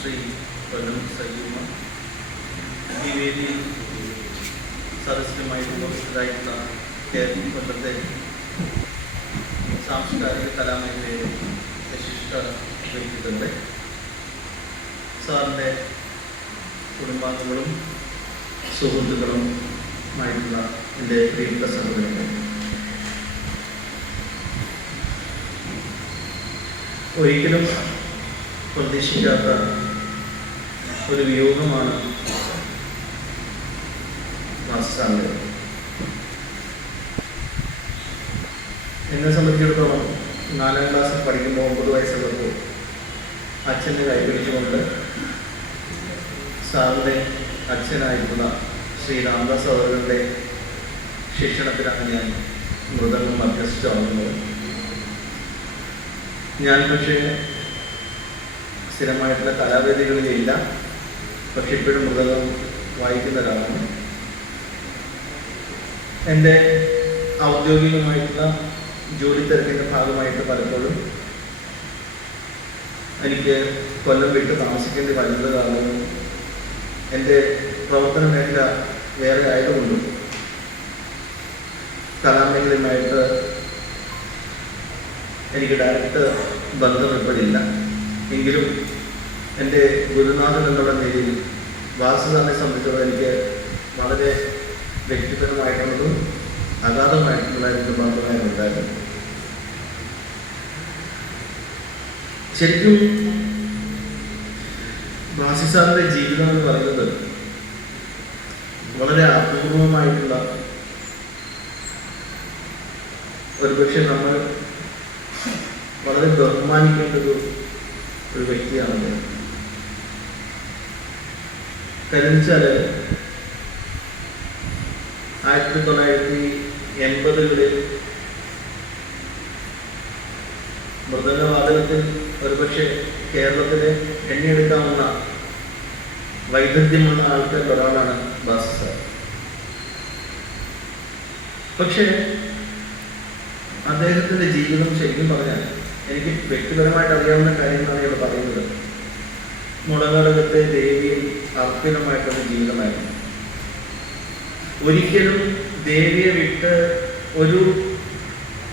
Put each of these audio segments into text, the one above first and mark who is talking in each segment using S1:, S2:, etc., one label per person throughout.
S1: ശ്രീ കൊല്ലം സജീവ ഈ വേദിയിൽ സദസ്യമായി ഉപസ്ഥിതരായിട്ടുള്ള കേരള കൊല്ലത്തെ സാംസ്കാരിക കലാമേഖലയിലെ വിശിഷ്ട വ്യക്തിത്വങ്ങളെ സാറിന്റെ കുടുംബാംഗങ്ങളും സുഹൃത്തുക്കളും ആയിട്ടുള്ള എന്റെ പ്രിയപ്പെട്ട സഹോദരങ്ങൾ ഒരിക്കലും പ്രതീക്ഷിക്കാത്ത ഒരു വിയോഗമാണ് എന്നെ സംബന്ധിച്ചിടത്തോളം നാലാം ക്ലാസ് പഠിക്കുമ്പോൾ ഒമ്പത് വയസ്സുള്ളപ്പോൾ അച്ഛന്റെ കൈപിടിച്ചുകൊണ്ട് സാറിന്റെ അച്ഛനായിട്ടുള്ള ശ്രീ രാംദാസ് അവരുടെ ശിക്ഷണത്തിലാണ് ഞാൻ മൃദംഗം അഭ്യസിച്ചു ഞാൻ പക്ഷേ സ്ഥിരമായിട്ടുള്ള കലാവേദികളിലില്ല പക്ഷെ ഇപ്പോഴും മൃതകം വായിക്കുന്ന ഒരാളാണ്. എന്റെ ഔദ്യോഗികമായിട്ടുള്ള ജോലി തിരക്കിന്റെ ഭാഗമായിട്ട് പലപ്പോഴും എനിക്ക് കൊല്ലം വിട്ട് താമസിക്കേണ്ടി വരുന്നത് കാരണം എന്റെ പ്രവർത്തന മേഖല വേറെ ആയതുകൊണ്ടും കലാമേഖലയുമായിട്ട് എനിക്ക് ഡയറക്റ്റ് ബന്ധം ഇപ്പോഴില്ല എങ്കിലും എന്റെ ഗുരുനാഥൻ എന്നുള്ള നിലയിൽ വാസുദാനെ സംബന്ധിച്ചിടത്തോളം എനിക്ക് വളരെ വ്യക്തിപരമായിട്ടുള്ളതും അഗാധമായിട്ടുള്ള എനിക്ക് ബന്ധമായി ഉണ്ടായിരുന്നു. ശരിക്കും ബാസി സാറിന്റെ ജീവിതം എന്ന് പറയുന്നത് വളരെ അപൂർവമായിട്ടുള്ള ഒരുപക്ഷെ നമ്മൾ വളരെ ബഹുമാനിക്കേണ്ട ഒരു ഒരു വ്യക്തിയാണ് അദ്ദേഹം കരുണിച്ചാൽ ആയിരത്തി തൊള്ളായിരത്തി എൺപതുകളിൽ മൃദംഗവാദനത്തിൽ ഒരുപക്ഷെ കേരളത്തിലെ എണ്ണിയെടുക്കാവുന്ന വൈദഗ്ധ്യമുള്ള ആൾക്കാരിൽ ഒരാളാണ് ബാസു സാർ. പക്ഷേ അദ്ദേഹത്തിന്റെ ജീവിതം ശരിക്കും പറഞ്ഞാൽ എനിക്ക് വ്യക്തിപരമായിട്ട് അറിയാവുന്ന കാര്യങ്ങളാണ് ഇവിടെ പറയുന്നത്. മുളകടകത്തെ ദേവിയും അർപ്പിതമായിട്ടുള്ള ജീവിതമായിരുന്നു. ഒരിക്കലും ദേവിയെ വിട്ട് ഒരു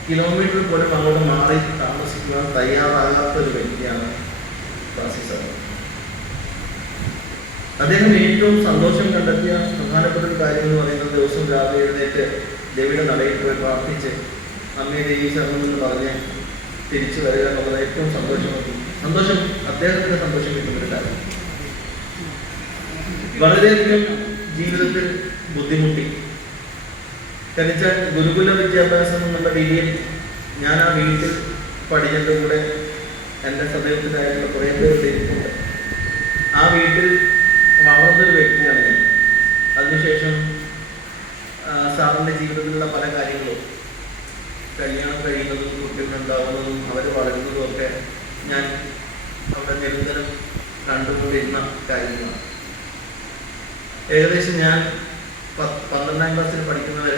S1: കിലോമീറ്റർ പോലും അങ്ങോട്ട് മാറി താമസിക്കുവാൻ തയ്യാറാകാത്ത ഒരു വ്യക്തിയാണ് ബാസി സാർ. അദ്ദേഹം ഏറ്റവും സന്തോഷം കണ്ടെത്തിയ പ്രധാനപ്പെട്ട ഒരു കാര്യം എന്ന് പറയുന്നത് ദിവസം രാവിലെ എഴുന്നേറ്റ് ദേവിയുടെ നടയിൽ പോയി പ്രാർത്ഥിച്ച് അമ്മയെ ദേവി ശരണം എന്ന് പറഞ്ഞ് തിരിച്ചു വരിക എന്നുള്ളത് ഏറ്റവും സന്തോഷമാക്കി സന്തോഷം അദ്ദേഹത്തിന് സന്തോഷം കിട്ടുന്ന ഒരു കാര്യം. വളരെയധികം ജീവിതത്തിൽ ബുദ്ധിമുട്ടി. കനിച്ച ഗുരുകുല വിദ്യാഭ്യാസം എന്നുള്ള രീതിയിൽ ഞാൻ ആ വീട്ടിൽ പഠിച്ചതിന്റെ കൂടെ എന്റെ സമയത്തിനായിട്ടുള്ള കുറേ പേര് ഇരിപ്പുണ്ട് ആ വീട്ടിൽ വളർന്നൊരു വ്യക്തിയാണ് ഞാൻ അതിനുശേഷം ആ, സാറിന്റെ ജീവിതത്തിലുള്ള പല കാര്യങ്ങളും കല്യാണം കഴിയുന്നതും കുട്ടികളുണ്ടാവുന്നതും അവർ വളരുന്നതും ഒക്കെ ഞാൻ അവിടെ നിരന്തരം കണ്ടുകൊണ്ടിരുന്ന കാര്യങ്ങളാണ്. ഏകദേശം ഞാൻ പന്ത്രണ്ടാം ക്ലാസ്സിൽ പഠിക്കുന്നവരെ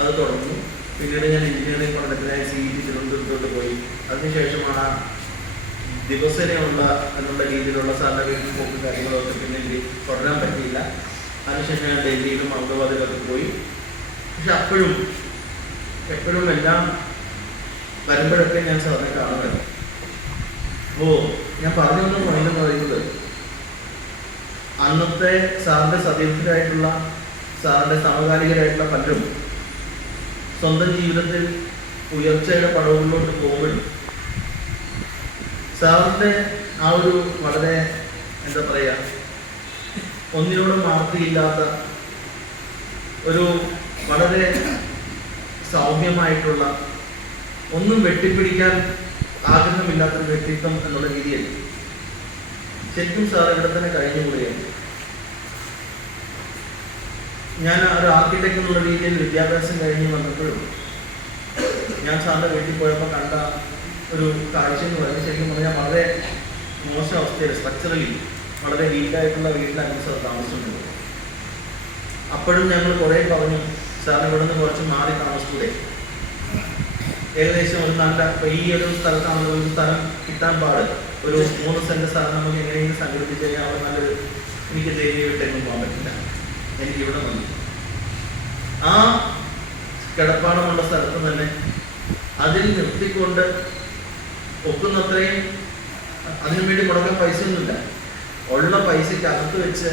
S1: അത് തുടർന്നു പിന്നീട് ഞാൻ എഞ്ചിനീയറിംഗ് പഠനത്തിനായി സി ഇ ടി തിരുവനന്തപുരത്തോട്ട് പോയി. അതിനുശേഷമാണ് ദിവസേനയുള്ള എന്നുള്ള രീതിയിലുള്ള സാറിന്റെ വീട്ടിൽ പോക്കും കാര്യങ്ങളൊക്കെ പിന്നെ എനിക്ക് തുടരാൻ പറ്റിയില്ല. അതിനുശേഷം ഞാൻ ഡൽഹിയിലും അഹമ്മദാബാദിലൊക്കെ പോയി. പക്ഷെ അപ്പോഴും എപ്പോഴും എല്ലാം വരുമ്പോഴൊക്കെ ഞാൻ സാറിനെ കാണുന്നത് ഓ ഞാൻ പറഞ്ഞൊന്ന് പോയിന്റ് എന്ന് പറയുന്നത് അന്നത്തെ സാറിന്റെ സതീർത്ഥരായിട്ടുള്ള സാറിന്റെ സമകാലികരായിട്ടുള്ള പലരും സ്വന്തം ജീവിതത്തിൽ ഉയർച്ചയുടെ പടവുകളിലോട്ട് പോകും സാറിന്റെ ആ ഒരു വളരെ എന്താ പറയാ ഒന്നിനോടും മാർത്തിയില്ലാത്ത ഒരു വളരെ സൗമ്യമായിട്ടുള്ള ഒന്നും വെട്ടിപ്പിടിക്കാൻ ആഗ്രഹമില്ലാത്തൊരു വ്യക്തിത്വം എന്നുള്ള രീതിയല്ല. ശരിക്കും സാർ ഇവിടെ തന്നെ കഴിഞ്ഞുകൂടിയാണ് ഞാൻ ഒരു ആർക്കിടെക്ട് എന്നുള്ള രീതിയിൽ വിദ്യാഭ്യാസം കഴിഞ്ഞ് വന്നപ്പോഴും ഞാൻ സാറിന്റെ വീട്ടിൽ പോയപ്പോൾ കണ്ട ഒരു കാഴ്ച എന്ന് പറയുന്നത് ശരിക്കും പറഞ്ഞാൽ വളരെ മോശം അവസ്ഥയിൽ സ്ട്രക്ചറലി വളരെ വീക്കായിട്ടുള്ള വീട്ടിലാണ് സാർ താമസിച്ചിട്ടുണ്ട് അപ്പോഴും ഞങ്ങൾ കുറേ പറഞ്ഞു സാറിന് ഇവിടെ നിന്ന് കുറച്ച് മാറി താമസിച്ചൂടെ. ഏകദേശം ഒരു നല്ല ഈ ഒരു സ്ഥലത്താണ് ഒരു സ്ഥലം കിട്ടാൻ പാട്. ഒരു മൂന്ന് സെന്റ് സ്ഥലം നമുക്ക് എങ്ങനെയെങ്കിലും സംഘടിപ്പിച്ച് കഴിഞ്ഞാൽ അവിടെ നല്ലൊരു എനിക്ക് ദേവിയെ വിട്ടെങ്ങും പോകാൻ പറ്റില്ല. എനിക്ക് ഇവിടെ വന്നു. ആ കിടപ്പാടമുള്ള സ്ഥലത്ത് തന്നെ അതിൽ നിർത്തിക്കൊണ്ട് ഒക്കുന്നത്രയും അതിനു വേണ്ടി മുടക്കാൻ പൈസ ഒന്നുമില്ല ഉള്ള പൈസയ്ക്ക് അകത്ത് വെച്ച്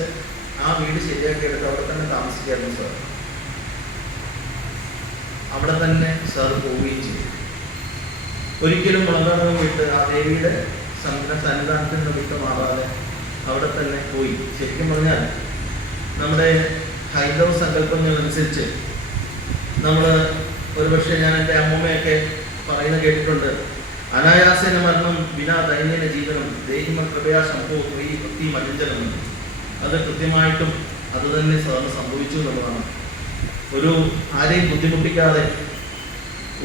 S1: ആ വീട് ശരിയാക്കി എടുത്ത് അവിടെ തന്നെ താമസിക്കായിരുന്നു സാർ. അവിടെ തന്നെ സാർ പോവുകയും ചെയ്തു. ഒരിക്കലും വളർന്നു വിട്ട് ആ ദേവിയുടെ സന്ന സന്നിധാനത്തിൽ നിന്ന് വിട്ടുമാറാതെ അവിടെ തന്നെ പോയി. ശരിക്കും പറഞ്ഞാൽ നമ്മുടെ ഹൈന്ദവ സങ്കല്പങ്ങൾ അനുസരിച്ച് നമ്മൾ ഒരുപക്ഷെ ഞാൻ എന്റെ അമ്മൂമ്മയൊക്കെ പറയുന്ന കേട്ടിട്ടുണ്ട് അനായാസേന മരണം വിനാ ദൈന്യന ജീവനം ദൈഹിമ കൃപയാ സംഭവം ഈ വൃത്തി മലിഞ്ചനം അത് കൃത്യമായിട്ടും അത് തന്നെ സംഭവിച്ചു എന്നുള്ളതാണ്. ഒരു ആരെയും ബുദ്ധിമുട്ടിക്കാതെ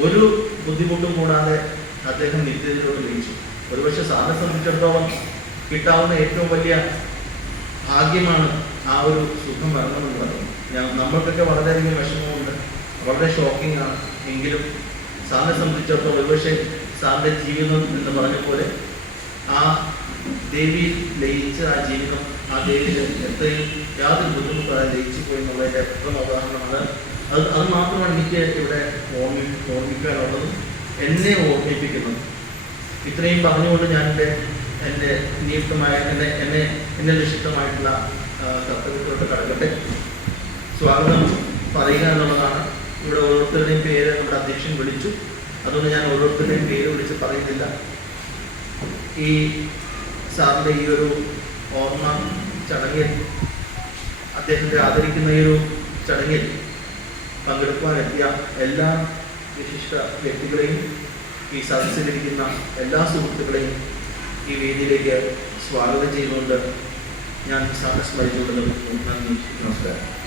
S1: ഒരു ബുദ്ധിമുട്ടും കൂടാതെ അദ്ദേഹം നിത്യതയിലോട്ട് ലയിച്ചു. ഒരുപക്ഷെ സാറിനെ സംബന്ധിച്ചിടത്തോളം കിട്ടാവുന്ന ഏറ്റവും വലിയ ഭാഗ്യമാണ് ആ ഒരു സുഖം വരണമെന്നുള്ളത് ഞാൻ നമ്മൾക്കൊക്കെ വളരെയധികം വിഷമമുണ്ട്. വളരെ ഷോക്കിംഗ് ആണ്. എങ്കിലും സാറിനെ സംബന്ധിച്ചിടത്തോളം ഒരുപക്ഷെ സാറിന്റെ ജീവിതം എന്ന് പറഞ്ഞ പോലെ ആ ദേവിയിൽ ലയിച്ച ആ ജീവിതം ആ ദേവിയിൽ എത്രയും യാതൊരു ബുദ്ധിമുട്ടാതെ ലയിച്ചു പോയി എന്നുള്ളതിന്റെ ഉത്തമ ഉദാഹരണമാണ്. അത് അത് മാത്രമാണ് എനിക്ക് ഇവിടെ ഓർമ്മി ഓർമ്മിക്കാനുള്ളതും. എന്നെ ഓർമ്മിപ്പിക്കുന്നു. ഇത്രയും പറഞ്ഞുകൊണ്ട് ഞാൻ എന്റെ എന്റെ നിയുക്തമായ എന്നെ എന്നെ എന്നെ നിക്ഷിപ്തമായിട്ടുള്ള കർത്തവ്യത്തിലോട്ട് കടക്കട്ടെ. സ്വാഗതം പറയുക എന്നുള്ളതാണ്. ഇവിടെ ഓരോരുത്തരുടെയും പേര് നമ്മുടെ അധ്യക്ഷൻ വിളിച്ചു. അതുകൊണ്ട് ഞാൻ ഓരോരുത്തരുടെയും പേര് വിളിച്ച് പറയുന്നില്ല. ഈ സാറിന്റെ ഈ ഒരു ഓർമ്മ ചടങ്ങിൽ അദ്ദേഹത്തെ ആദരിക്കുന്ന ഈ ഒരു ചടങ്ങിൽ പങ്കെടുക്കുവാൻ എത്തിയ എല്ലാ വിശിഷ്ട വ്യക്തികളെയും ഈ സദസ്സിലിരിക്കുന്ന എല്ലാ സുഹൃത്തുക്കളെയും ഈ വേദിയിലേക്ക് സ്വാഗതം ചെയ്തുകൊണ്ട് ഞാൻ സാറിനെ സ്മരിച്ചുകൊണ്ട് നിർത്തുന്നു നന്ദി. നമസ്കാരം.